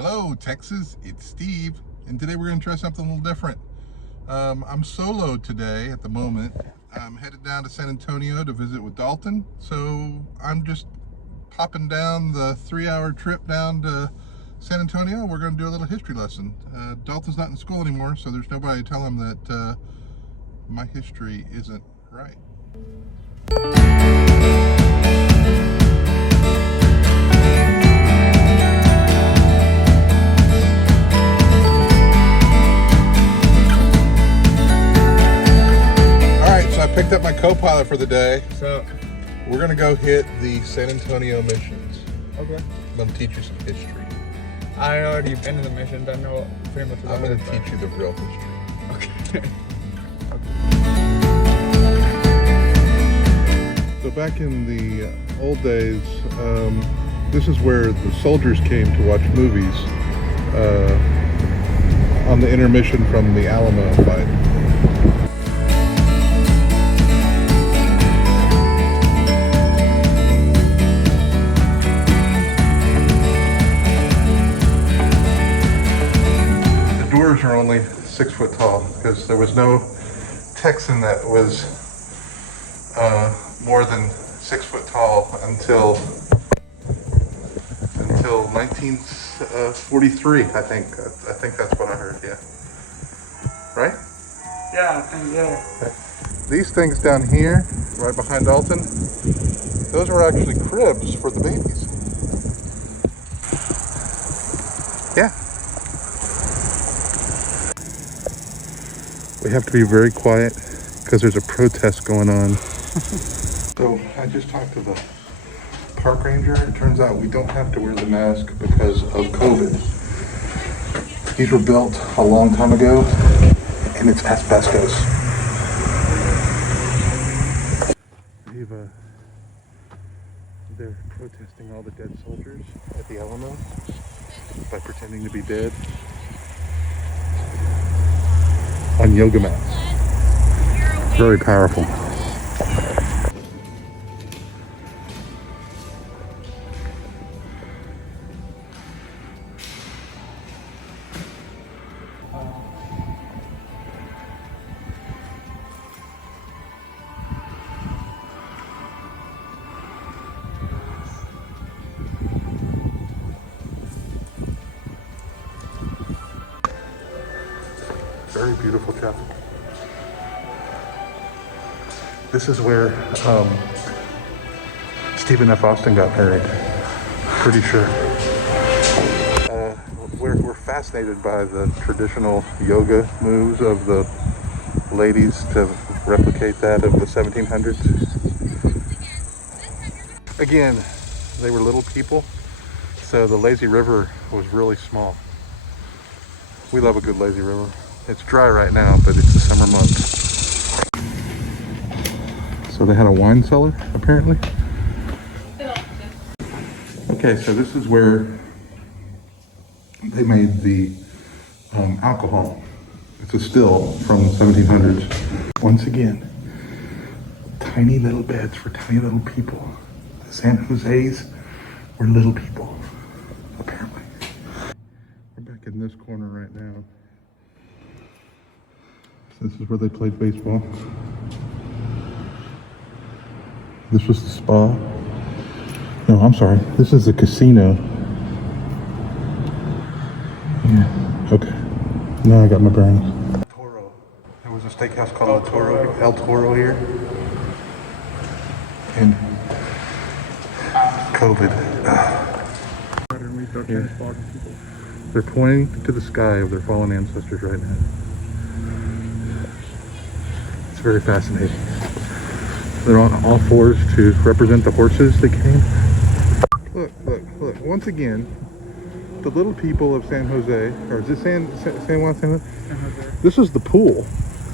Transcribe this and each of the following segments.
Hello, Texas. It's Steve, and today we're going to try something a little different. I'm solo today at the moment. I'm headed down to San Antonio to visit with Dalton, so I'm just popping down the 3-hour trip down to San Antonio. We're going to do a little history lesson. Dalton's not in school anymore, so there's nobody to tell him that my history isn't right. So I picked up my co-pilot for the day. So we're gonna go hit the San Antonio missions. Okay. I'm gonna teach you some history. I already been to the missions. I know pretty much about I'm gonna it, teach you the real history. Okay. So back in the old days, this is where the soldiers came to watch movies on the intermission from the Alamo fight. Doors are only 6 foot tall because there was no Texan that was more than 6 foot tall until 1943. I think that's what I heard. Yeah. Right? Yeah, I think yeah. These things down here, right behind Dalton, those were actually cribs for the babies. Yeah. We have to be very quiet because there's a protest going on. So I just talked to the park ranger. It turns out we don't have to wear the mask because of COVID. These were built a long time ago and it's asbestos. They're protesting all the dead soldiers at the Alamo by pretending to be dead on yoga mats. Very powerful. Very beautiful chapel. This is where Stephen F. Austin got married. Pretty sure. We're fascinated by the traditional yoga moves of the ladies to replicate that of the 1700s. Again, they were little people, so the lazy river was really small. We love a good lazy river. It's dry right now, but it's the summer months. So they had a wine cellar, apparently. Okay, so this is where they made the alcohol. It's a still from the 1700s. Once again, tiny little beds for tiny little people. The San Jose's were little people, apparently. We're back in this corner right now. This is where they played baseball. This was the spa. No, I'm sorry. This is the casino. Yeah, okay. Now I got my bearings. Toro. There was a steakhouse called El Toro here. And COVID. Yeah. They're pointing to the sky of their fallen ancestors right now. It's very fascinating. They're on all fours to represent the horses that came. Look. Once again, the little people of San Jose, or is it San Jose? This is the pool.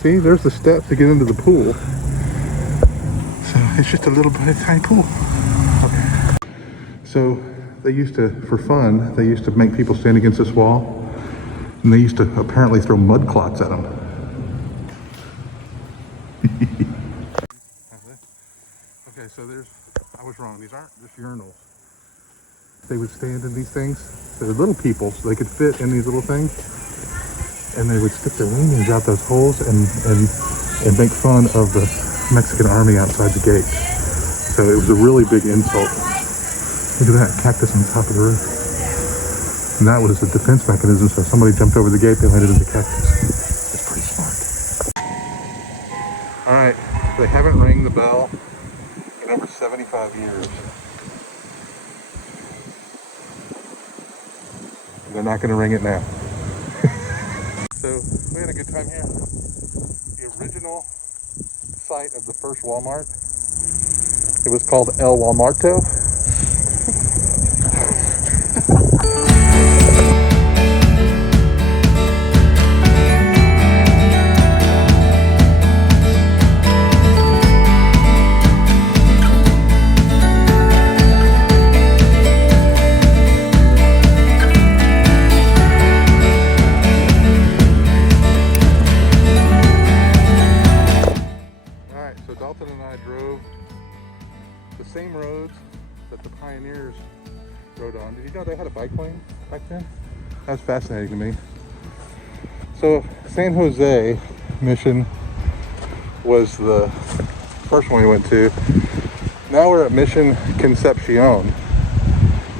See, there's the steps to get into the pool. So it's just a little bit of tiny pool. Okay. So they used to, for fun, they used to make people stand against this wall, and they used to apparently throw mud clots at them. Okay, so I was wrong. These aren't just urinals. they would stand in these things. They're little people, so they could fit in these little things. And they would stick their wingers out those holes and make fun of the Mexican army outside the gate. So it was a really big insult. Look at that cactus on top of the roof. And that was a defense mechanism, so if somebody jumped over the gate, they landed in the cactus. It's pretty smart. All right, they haven't rang the bell in over 75 years. They're not going to ring it now. So we had a good time here. The original site of the first Walmart, it was called El Walmarto. So Dalton and I drove the same roads that the pioneers rode on. Did you know they had a bike lane back then? That was fascinating to me. So San Jose mission was the first one we went to. Now we're at Mission Concepcion.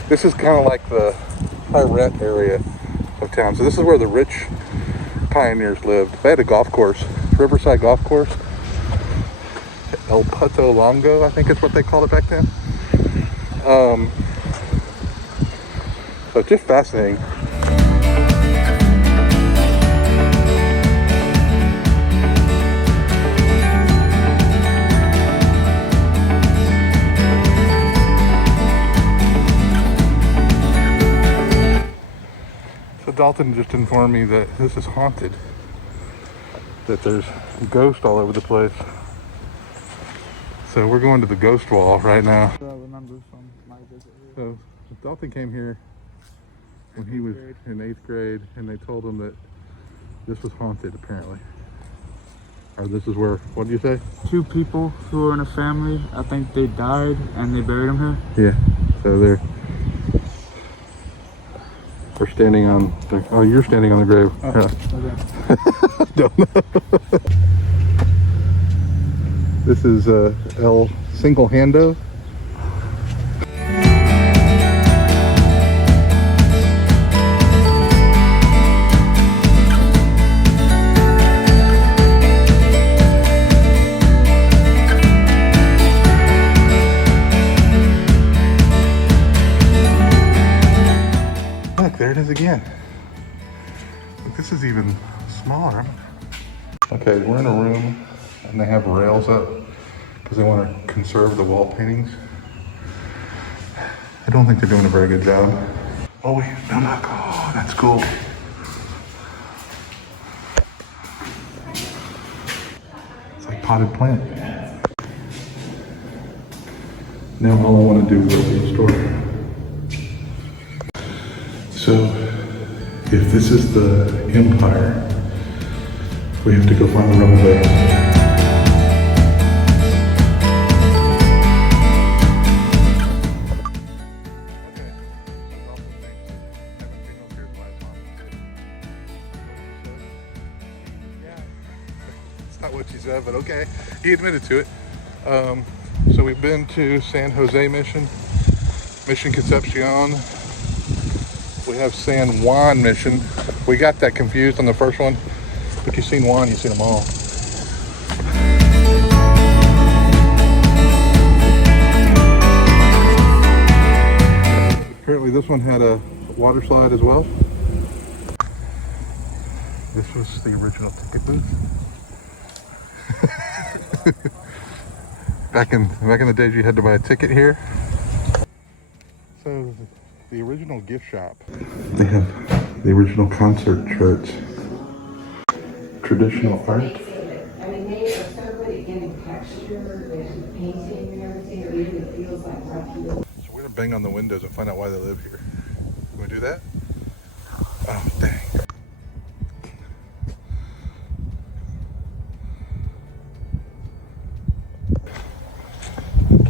This is kind of like the Pirate area of town. So this is where the rich pioneers lived. They had a golf course, Riverside Golf Course. El Puto Longo, I think is what they called it back then. So it's just fascinating. So Dalton just informed me that this is haunted, that there's ghosts all over the place. So we're going to the ghost wall right now. I remember from my visit here. So Dalton came here when he was in 8th grade, and they told him that this was haunted apparently. Or this is where, what did you say? 2 people who were in a family, I think they died and they buried them here. Yeah, so they're standing on the, oh, you're standing on the grave. Oh, okay. Don't know. This is El Single Hando. Look, there it is again. Look, this is even smaller. Okay, we're in a room and they have rails up because they want to conserve the wall paintings. I don't think they're doing a very good job. Oh wait, no, not, oh, that's cool. It's like potted plant. Now all I want to do is open the store. So, if this is the Empire, we have to go find the rebel base. It's not what she said, but okay. He admitted to it. So we've been to San Jose Mission, Mission Concepcion. We have San Juan Mission. We got that confused on the first one. If you've seen one, you've seen them all. Apparently this one had a water slide as well. This was the original ticket booth. Back in the days you had to buy a ticket here. So the original gift shop. They have the original concert shirts. Traditional art. I mean, they are so good at getting texture and painting and everything. It really feels like rough. So we're gonna bang on the windows and find out why they live here. You wanna do that? Oh, dang.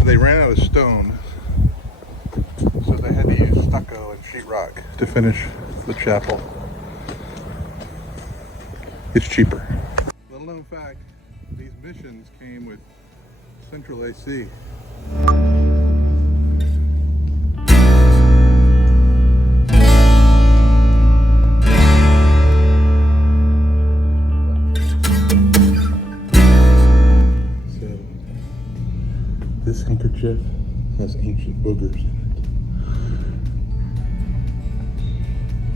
They ran out of stone, so they had to use stucco and sheetrock to finish the chapel. It's cheaper. Little known fact, these missions came with central AC. So, this handkerchief has ancient boogers in it.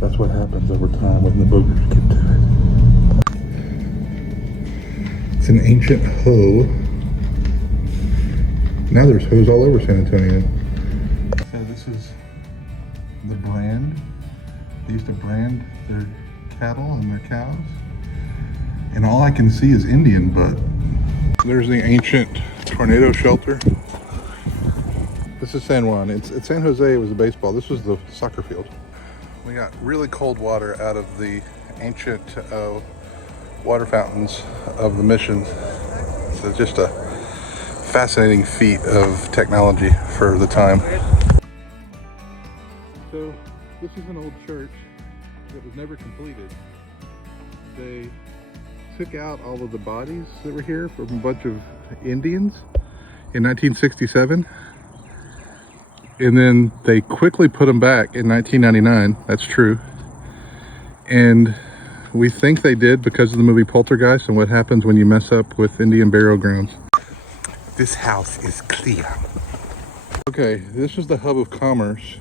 That's what happens over time when the boogers get to it. It's an ancient hoe. Now there's hoes all over San Antonio. So this is the brand. They used to brand their cattle and their cows. And all I can see is Indian, but there's the ancient tornado shelter. This is San Juan. It's at San Jose, it was a baseball. This was the soccer field. We got really cold water out of the ancient water fountains of the mission. So just a fascinating feat of technology for the time. So this is an old church that was never completed. They took out all of the bodies that were here from a bunch of Indians in 1967. And then they quickly put them back in 1999. That's true. And we think they did because of the movie Poltergeist and what happens when you mess up with Indian burial grounds. This house is clear. Okay, this is the hub of commerce.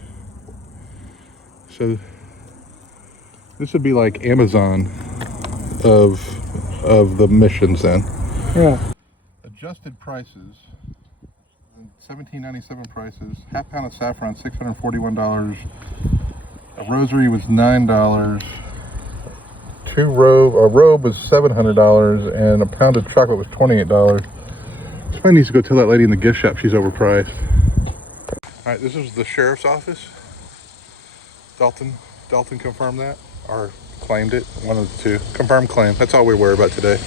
So this would be like Amazon of the missions then. Yeah. Adjusted prices. 1797 prices. Half pound of saffron, $641. A rosary was $9. A robe was $700, and a pound of chocolate was $28. Somebody needs to go tell that lady in the gift shop she's overpriced. All right, this is the sheriff's office. Dalton confirmed that, or claimed it. One of the two. Confirmed claim. That's all we worry about today.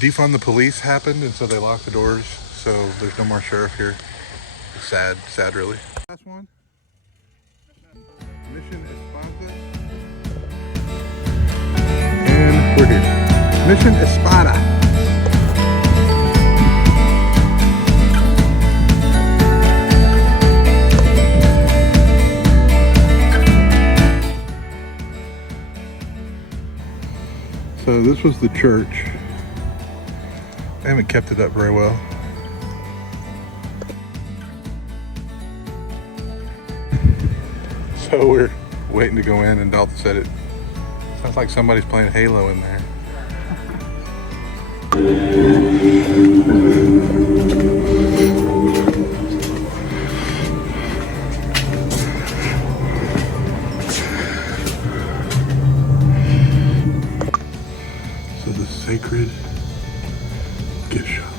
Defund the police happened, and so they locked the doors. So there's no more sheriff here. Sad really. Last one. Mission Espada. And we're here. Mission Espada. So this was the church. I haven't kept it up very well. So we're waiting to go in, and Dalton said it sounds like somebody's playing Halo in there. So the sacred gift shop.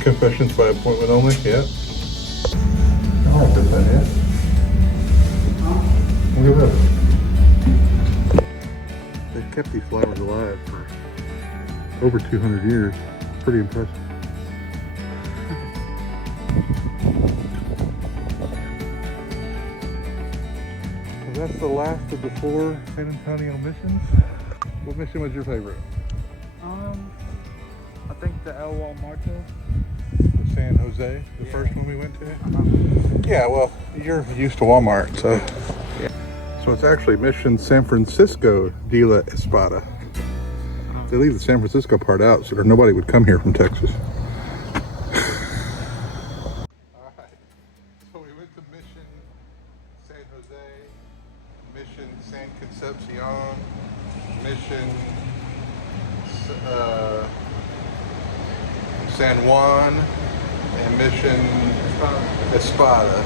Confessions by appointment only, yeah. I like this idea. Look at this. They've kept these flowers alive for over 200 years. Pretty impressive. So that's the last of the 4 San Antonio missions. What mission was your favorite? I think the El Walmarto. The San Jose, the first one we went to? Yeah, well, you're used to Walmart, so. Yeah. So it's actually Mission San Francisco de la Espada. They leave the San Francisco part out so that nobody would come here from Texas. Alright, so we went to Mission San Jose, Mission San Concepcion, Mission San Juan, and Mission Espada.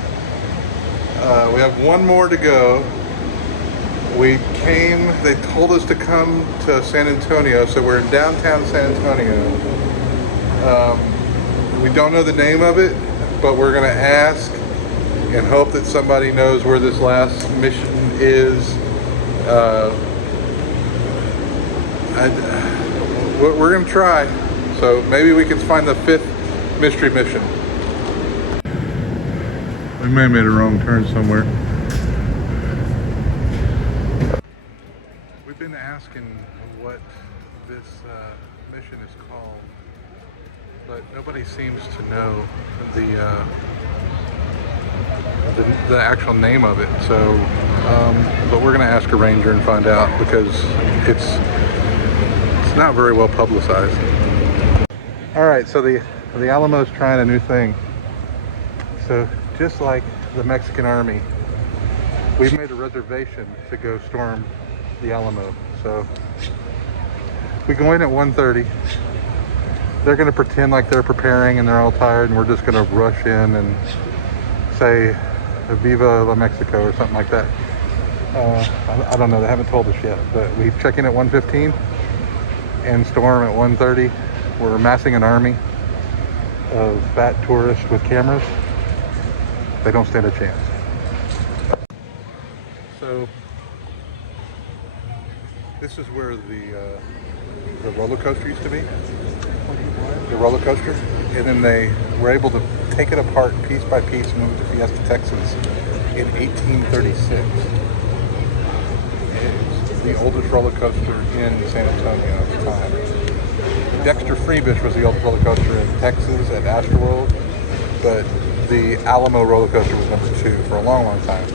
We have one more to go. They told us to come to San Antonio, so we're in downtown San Antonio. We don't know the name of it, but we're gonna ask and hope that somebody knows where this last mission is. We're gonna try. So maybe we can find the 5th mystery mission. I may have made a wrong turn somewhere. We've been asking what this mission is called, but nobody seems to know the actual name of it. So, but we're gonna ask a ranger and find out, because it's not very well publicized. All right, so the Alamo's trying a new thing. So just like the Mexican army, we've made a reservation to go storm the Alamo. So we go in at 1:30. They're gonna pretend like they're preparing and they're all tired, and we're just gonna rush in and say Viva la Mexico or something like that. I don't know, they haven't told us yet, but we check in at 1:15 and storm at 1:30. We're amassing an army of fat tourists with cameras. They don't stand a chance. So this is where the roller coaster used to be. The roller coaster, and then they were able to take it apart piece by piece and move it to Fiesta, Texas in 1836. It's the oldest roller coaster in San Antonio at the time. Dexter Freebish was the oldest roller coaster in Texas at Astroworld, but the Alamo roller coaster was number 2 for a long, long time.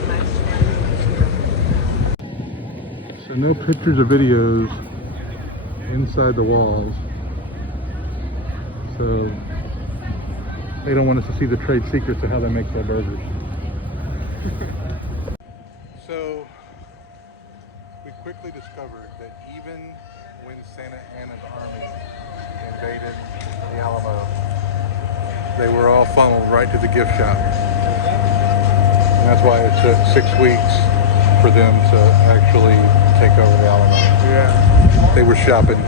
So no pictures or videos inside the walls. So they don't want us to see the trade secrets of how they make their burgers. So we quickly discovered that even when Santa Anna's army invaded the Alamo, they were all funneled right to the gift shop. And that's why it took 6 weeks for them to actually take over the Alamo. Yeah. They were shopping,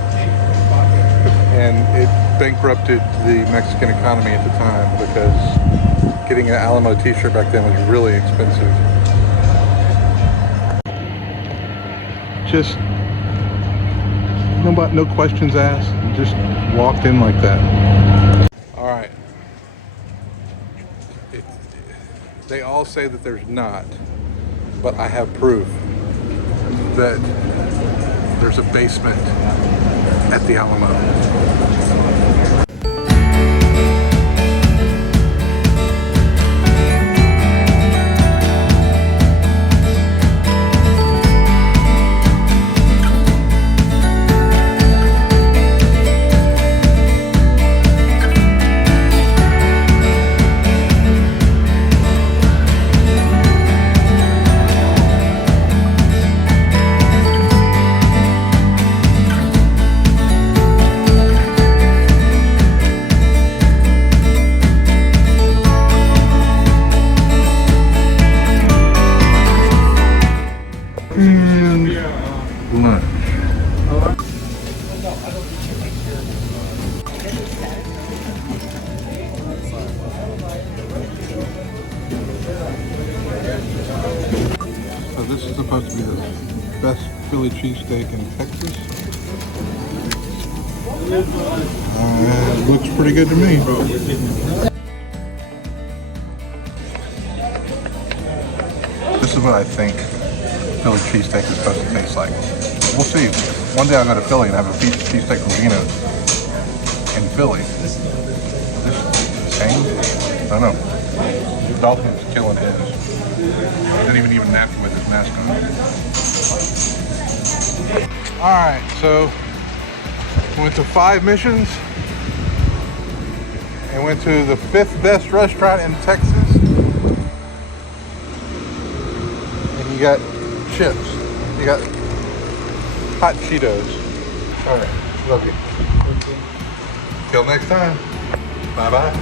and it bankrupted the Mexican economy at the time, because getting an Alamo t-shirt back then was really expensive. Just no questions asked, just walked in like that. All right. They all say that there's not, but I have proof that there's a basement at the Alamo. And lunch. So this is supposed to be the best Philly cheesesteak in Texas. It looks pretty good to me. This is what I think Philly cheesesteak is supposed to taste like. We'll see. One day I'll go to Philly and have a cheesesteak from Vino's in Philly. This same? I don't know. Dalton's killing his. He didn't even napkin with his mask on. Alright, so went to 5 missions and went to the 5th best restaurant in Texas. And you got chips. You got hot Cheetos. All right, love you. Till next time. Bye-bye.